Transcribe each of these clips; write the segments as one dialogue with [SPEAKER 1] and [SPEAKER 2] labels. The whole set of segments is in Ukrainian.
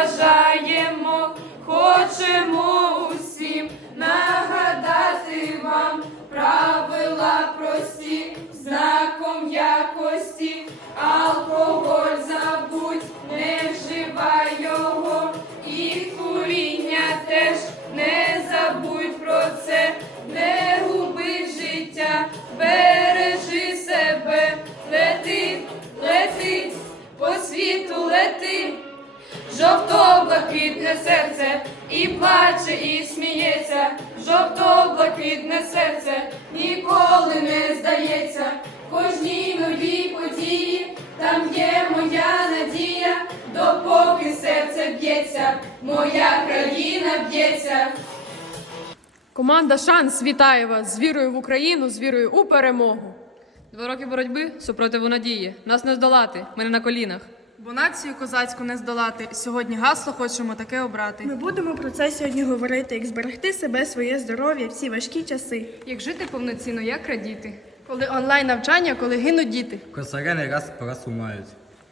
[SPEAKER 1] бажаємо, хочемо усім нагадати вам правила прості, знаком якості. Алкоголь забудь, не вживай його, і куріння теж не забудь про це, не губи життя, бережи себе, лети, лети, по світу лети. Жовто-блакитне серце і плаче, і сміється, жовто-блакитне серце ніколи не здається. В кожній новій події там є моя надія, допоки серце б'ється, моя країна б'ється.
[SPEAKER 2] Команда «Шанс» вітає вас з вірою в Україну, з вірою у перемогу.
[SPEAKER 3] 2 роки боротьби супротиву надії. Нас не здолати, ми не на колінах.
[SPEAKER 4] Бо націю козацьку не здолати. Сьогодні гасло хочемо таке обрати.
[SPEAKER 5] Ми будемо про це сьогодні говорити, як зберегти себе, своє здоров'я в ці важкі часи.
[SPEAKER 2] Як жити повноцінно, як радіти.
[SPEAKER 5] Коли онлайн-навчання, коли гинуть діти.
[SPEAKER 6] Косаря не раз по раз умають.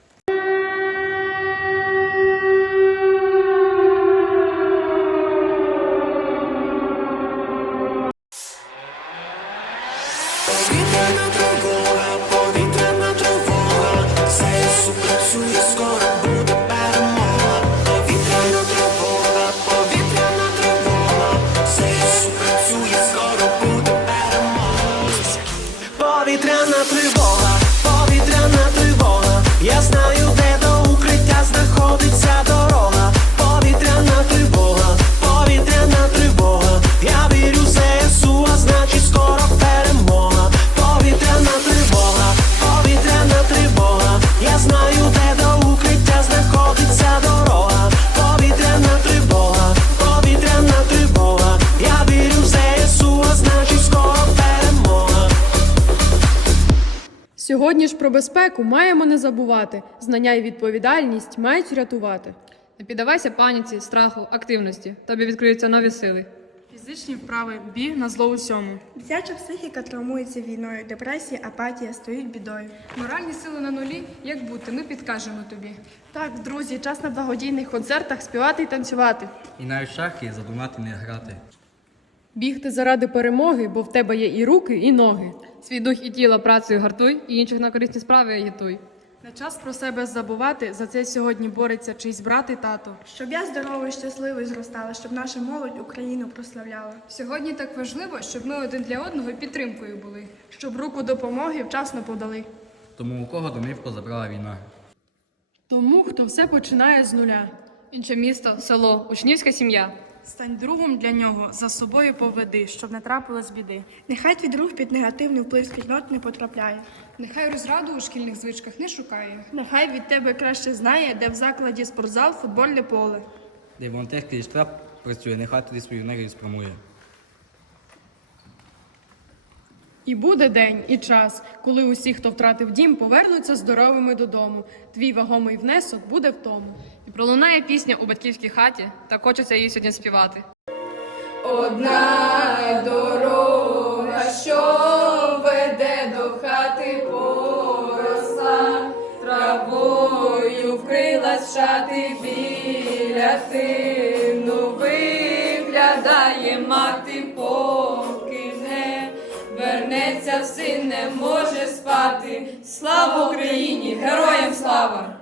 [SPEAKER 7] Повітряна тривога, повітряна тривога, ЗСУ працює, скоро буде перемога. Повітряна тривога, повітряна тривога, ЗСУ працює, скоро буде перемога. Повітряна тривога, повітряна тривога, я знаю, де до укриття знаходиться дорога. Повітряна тривога, повітряна тривога, я вірю в ЗСУ, а значить скоро перемога. Повітряна тривога, повітряна тривога, я знаю, де до укриття знаходиться дорога. Повітряна тривога, повітряна тривога, я вірю в ЗСУ, а значить скоро перемога.
[SPEAKER 2] Сьогодні ж про безпеку маємо не забувати. Знання і відповідальність мають рятувати.
[SPEAKER 3] Не піддавайся паніці, страху, активності. Тобі відкриються нові сили.
[SPEAKER 4] Фізичні вправи, біг на зло усьому.
[SPEAKER 5] Дитяча психіка травмується війною, депресія, апатія стають бідою.
[SPEAKER 2] Моральні сили на нулі, як бути, ми підкажемо тобі.
[SPEAKER 5] Так, друзі, час на благодійних концертах співати і танцювати.
[SPEAKER 6] І навіть шахи задумати не грати.
[SPEAKER 2] Бігти заради перемоги, бо в тебе є і руки, і ноги.
[SPEAKER 3] Свій дух і тіло працею гартуй, і інших на корисні справи агітуй.
[SPEAKER 4] Не час про себе забувати, за це сьогодні бореться чийсь брат і тато.
[SPEAKER 5] Щоб я здоровий, щасливий зростала, щоб наша молодь Україну прославляла.
[SPEAKER 2] Сьогодні так важливо, щоб ми один для одного підтримкою були.
[SPEAKER 5] Щоб руку допомоги вчасно подали.
[SPEAKER 6] Тому у кого домівку забрала війна.
[SPEAKER 2] Тому, хто все починає з нуля.
[SPEAKER 3] Інше місто, село, учнівська сім'я.
[SPEAKER 4] Стань другом для нього, за собою поведи, щоб не трапилось біди.
[SPEAKER 5] Нехай твій друг під негативний вплив спільнот не потрапляє.
[SPEAKER 2] Нехай розраду у шкільних звичках не шукає.
[SPEAKER 5] Нехай від тебе краще знає, де в закладі спортзал, футбольне поле.
[SPEAKER 6] Де волонтерський штаб працює, нехай туди свою енергію спрямує.
[SPEAKER 2] І буде день і час, коли усі, хто втратив дім, повернуться здоровими додому. Твій вагомий внесок буде в тому.
[SPEAKER 3] І пролунає пісня у батьківській хаті, так хочеться її сьогодні співати.
[SPEAKER 1] Одна дорога, що веде до хати, поросла травою, вкрилась шати біля тину, виглядає мати, поки не вернеться в син, не може спати. Слава Україні! Героям слава!